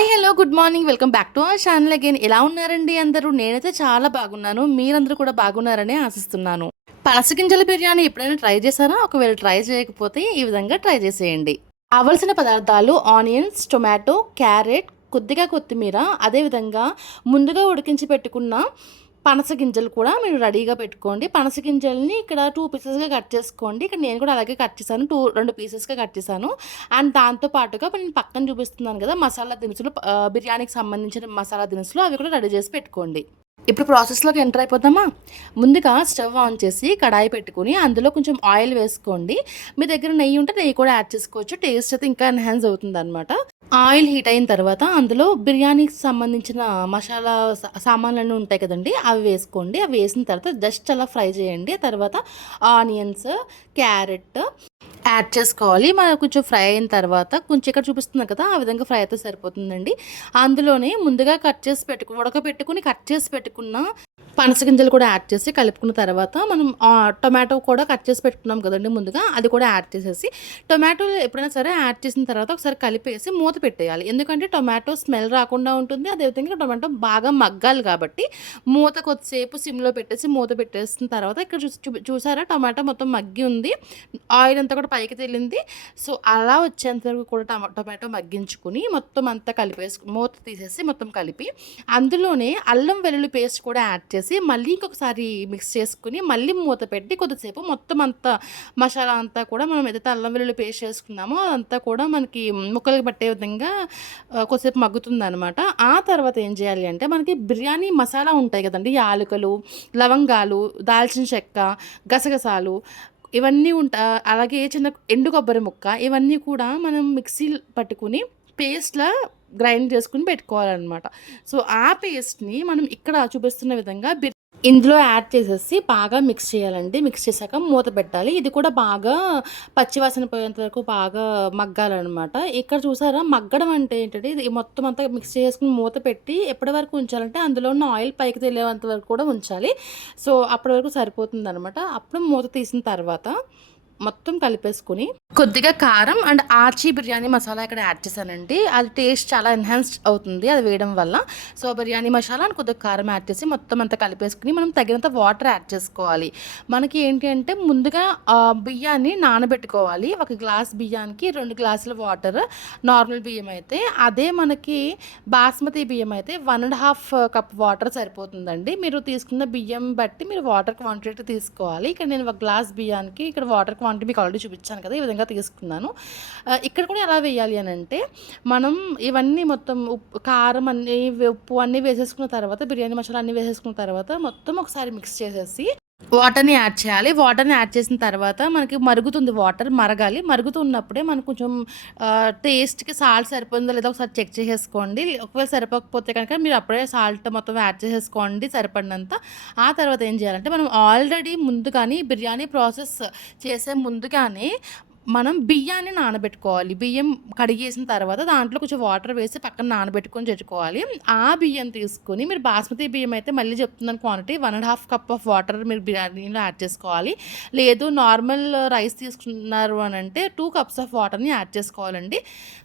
Hi hello good morning welcome back to our channel again. ఎలా ఉన్నారండి అందరూ? నేనైతే చాలా బాగున్నాను. మీరందరూ కూడా బాగున్నారని ఆశిస్తున్నాను. పనస గింజల బిర్యానీ ఎప్పుడైనా ట్రై చేశారా? ఒకవేళ ట్రై చేయకపోతే ఈ విధంగా ట్రై చేసేయండి. కావలసిన పదార్థాలు ఆనియన్స్, టొమాటో, క్యారెట్, కొద్దిగా కొత్తిమీర, అదేవిధంగా ముందుగా ఉడికించి పెట్టుకున్న పనస గింజలు కూడా మీరు రెడీగా పెట్టుకోండి. పనస గింజల్ని ఇక్కడ 2 పీసెస్‌గా కట్ చేసుకోండి. ఇక్కడ నేను కూడా అలాగే కట్ చేశాను. 2 పీసెస్‌గా కట్ చేశాను. అండ్ దాంతో పాటుగా ఇప్పుడు నేను పక్కన చూపిస్తున్నాను కదా! మసాలా దినుసులు, బిర్యానీకి సంబంధించిన మసాలా దినుసులు అవి కూడా రెడీ చేసి పెట్టుకోండి. ఇప్పుడు ప్రాసెస్‌లోకి ఎంటర్ అయిపోదామా? ముందుగా స్టవ్ ఆన్ చేసి కడాయి పెట్టుకొని అందులో కొంచెం ఆయిల్ వేసుకోండి. మీ దగ్గర నెయ్యి ఉంటే నెయ్యి కూడా యాడ్ చేసుకోవచ్చు. టేస్ట్ అయితే ఇంకా ఎన్హాన్స్ అవుతుందనమాట. ఆయిల్ హీట్ అయిన తర్వాత అందులో బిర్యానీకి సంబంధించిన మసాలా సామాన్లన్నీ ఉంటాయి కదండీ! అవి వేసుకోండి. అవి వేసిన తర్వాత జస్ట్ అలా ఫ్రై చేయండి. ఆ తర్వాత ఆనియన్స్, క్యారెట్ యాడ్ చేసుకోవాలి. కొంచెం ఫ్రై అయిన తర్వాత కొంచెం ఇక్కడ చూపిస్తున్నాను కదా! ఆ విధంగా ఫ్రై అయితే సరిపోతుందండి. అందులోనే ముందుగా ఉడకబెట్టుకుని కట్ చేసి పెట్టుకున్న పనస గింజలు కూడా యాడ్ చేసి కలుపుకున్న తర్వాత మనం టొమాటో కూడా కట్ చేసి పెట్టుకున్నాం కదండీ ముందుగా, అది కూడా యాడ్ చేసేసి టొమాటోలు ఎప్పుడైనా సరే యాడ్ చేసిన తర్వాత ఒకసారి కలిపేసి మూత పెట్టేయాలి. ఎందుకంటే టొమాటో స్మెల్ రాకుండా ఉంటుంది. అదేవిధంగా టొమాటో బాగా మగ్గాలి కాబట్టి మూత కొద్దిసేపు సిమ్లో పెట్టేసి మూత పెట్టేసిన తర్వాత ఇక్కడ చూసారా టొమాటో మొత్తం మగ్గి ఉంది. ఆయిల్ అంతా కూడా పైకి తేలింది. సో అలా వచ్చేంత వరకు కూడా టొమాటో మగ్గించుకుని మొత్తం అంతా మూత తీసేసి మొత్తం కలిపి అందులోనే అల్లం వెల్లుల్లి పేస్ట్ కూడా యాడ్ చేసి మళ్ళీ ఇంకొకసారి మిక్స్ చేసుకుని మళ్ళీ మూత పెట్టి కొద్దిసేపు మొత్తం అంతా మసాలా అంతా కూడా మనం ఏదైతే అల్లం వెల్లుల్లి పేస్ట్ చేసుకున్నామో అదంతా కూడా మనకి ముక్కలకి పట్టే విధంగా కొద్దిసేపు మగ్గుతుంది అనమాట. ఆ తర్వాత ఏం చేయాలి అంటే మనకి బిర్యానీ మసాలా ఉంటాయి కదండి, యాలకులు, లవంగాలు, దాల్చిన చెక్క, గసగసాలు ఇవన్నీ అలాగే చిన్న ఎండు కొబ్బరి ముక్క, ఇవన్నీ కూడా మనం మిక్సీ పట్టుకుని పేస్ట్లా గ్రైండ్ చేసుకుని పెట్టుకోవాలన్నమాట. సో ఆ పేస్ట్ని మనం ఇక్కడ చూపిస్తున్న విధంగా ఇందులో యాడ్ చేసేసి బాగా మిక్స్ చేయాలండి. మిక్స్ చేశాక మూత పెట్టాలి. ఇది కూడా బాగా పచ్చివాసన పోయేంత వరకు బాగా మగ్గాలన్నమాట. ఇక్కడ చూసారా మగ్గడం అంటే ఏంటంటే ఇది మొత్తం అంతా మిక్స్ చేసుకుని మూత పెట్టి ఎప్పటి వరకు ఉంచాలంటే అందులో ఉన్న ఆయిల్ పైకి తేలేంత వరకు కూడా ఉంచాలి. సో అప్పటి వరకు సరిపోతుందన్నమాట. అప్పుడు మూత తీసిన తర్వాత మొత్తం కలిపేసుకుని కొద్దిగా కారం అండ్ ఆచి బిర్యానీ మసాలా ఇక్కడ యాడ్ చేశానండి. అది టేస్ట్ చాలా ఎన్హాన్స్ అవుతుంది అది వేయడం వల్ల. సో బిర్యానీ మసాలా అండ్ కొద్దిగా కారం యాడ్ చేసి మొత్తం అంతా కలిపేసుకుని మనం తగినంత వాటర్ యాడ్ చేసుకోవాలి. మనకి ఏంటి అంటే ముందుగా బియ్యాన్ని నానబెట్టుకోవాలి. 1 గ్లాస్ బియ్యానికి 2 గ్లాసుల వాటర్. నార్మల్ బియ్యం అయితే అదే మనకి బాస్మతి బియ్యం అయితే 1.5 కప్ వాటర్ సరిపోతుందండి. మీరు తీసుకున్న బియ్యం బట్టి మీరు వాటర్ క్వాంటిటీ తీసుకోవాలి. ఇక్కడ నేను 1 గ్లాస్ బియ్యానికి ఇక్కడ వాటర్ క్వాంటిటీ మీకు ఆల్రెడీ చూపించాను కదా, ఈ విధంగా తీసుకున్నాను. ఇక్కడ కూడా ఎలా వేయాలి అని అంటే మనం ఇవన్నీ మొత్తం కారం అన్నీ, ఉప్పు అన్నీ వేసేసుకున్న తర్వాత బిర్యానీ మసాలా అన్నీ వేసేసుకున్న తర్వాత మొత్తం ఒకసారి మిక్స్ చేసేసి వాటర్ని యాడ్ చేయాలి. వాటర్ని యాడ్ చేసిన తర్వాత మనకి మరుగుతుంది, వాటర్ మరగాలి. మరుగుతున్నప్పుడే మనకు కొంచెం టేస్ట్కి సాల్ట్ సరిపోతుందో లేదో ఒకసారి చెక్ చేసేసుకోండి. ఒకవేళ సరిపోకపోతే కనుక మీరు అప్పుడే సాల్ట్ మొత్తం యాడ్ చేసేసుకోండి సరిపడినంత. ఆ తర్వాత ఏం చేయాలంటే మనం ఆల్రెడీ ముందుగానే బిర్యానీ ప్రాసెస్ చేసే ముందుగానే మనం బియ్యాన్ని నానబెట్టుకోవాలి. బియ్యం కడిగేసిన తర్వాత దాంట్లో కొంచెం వాటర్ వేసి పక్కన నానబెట్టుకొని పెట్టుకోవాలి. ఆ బియ్యం తీసుకొని మీరు బాస్మతి బియ్యం అయితే మళ్ళీ చెప్తున్నాను క్వాంటిటీ 1.5 కప్ ఆఫ్ వాటర్ మీరు బిర్యానీలో యాడ్ చేసుకోవాలి. లేదు నార్మల్ రైస్ తీసుకున్నారు అని అంటే 2 కప్స్ ఆఫ్ వాటర్ని యాడ్ చేసుకోవాలండి.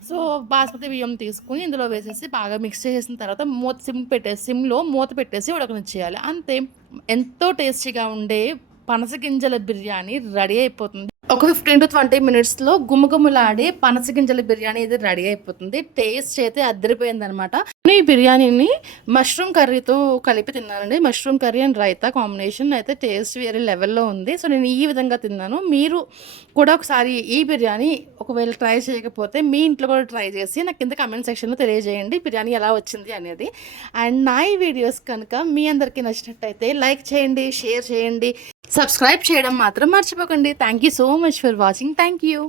సో బాస్మతి బియ్యం తీసుకుని ఇందులో వేసేసి బాగా మిక్స్ చేసిన తర్వాత సిమ్లో మూత పెట్టేసి ఉడకనిచ్చేయాలి. అంతే, ఎంతో టేస్టీగా ఉండే పనస గింజల బిర్యానీ రెడీ అయిపోతుంది. ఒక 15 to 20 మినిట్స్లో గుమగుమలాడే పనస గింజల బిర్యానీ అయితే రెడీ అయిపోతుంది. టేస్ట్ అయితే అద్దరిపోయిందనమాట. ఈ బిర్యానీని మష్రూమ్ కర్రీతో కలిపి తిన్నానండి. Mushroom curry and raita combination అయితే టేస్ట్ వేరే లెవెల్లో ఉంది. సో నేను ఈ విధంగా తిన్నాను. మీరు కూడా ఒకసారి ఈ బిర్యానీ ఒకవేళ ట్రై చేయకపోతే మీ ఇంట్లో కూడా ట్రై చేసి నాకు కింద కమెంట్ సెక్షన్లో తెలియజేయండి బిర్యానీ ఎలా వచ్చింది అనేది. అండ్ నా ఈ వీడియోస్ కనుక మీ అందరికీ నచ్చినట్టయితే లైక్ చేయండి, షేర్ చేయండి, సబ్స్క్రైబ్ చేయడం మాత్రం మర్చిపోకండి. Thank you so much for watching. Thank you.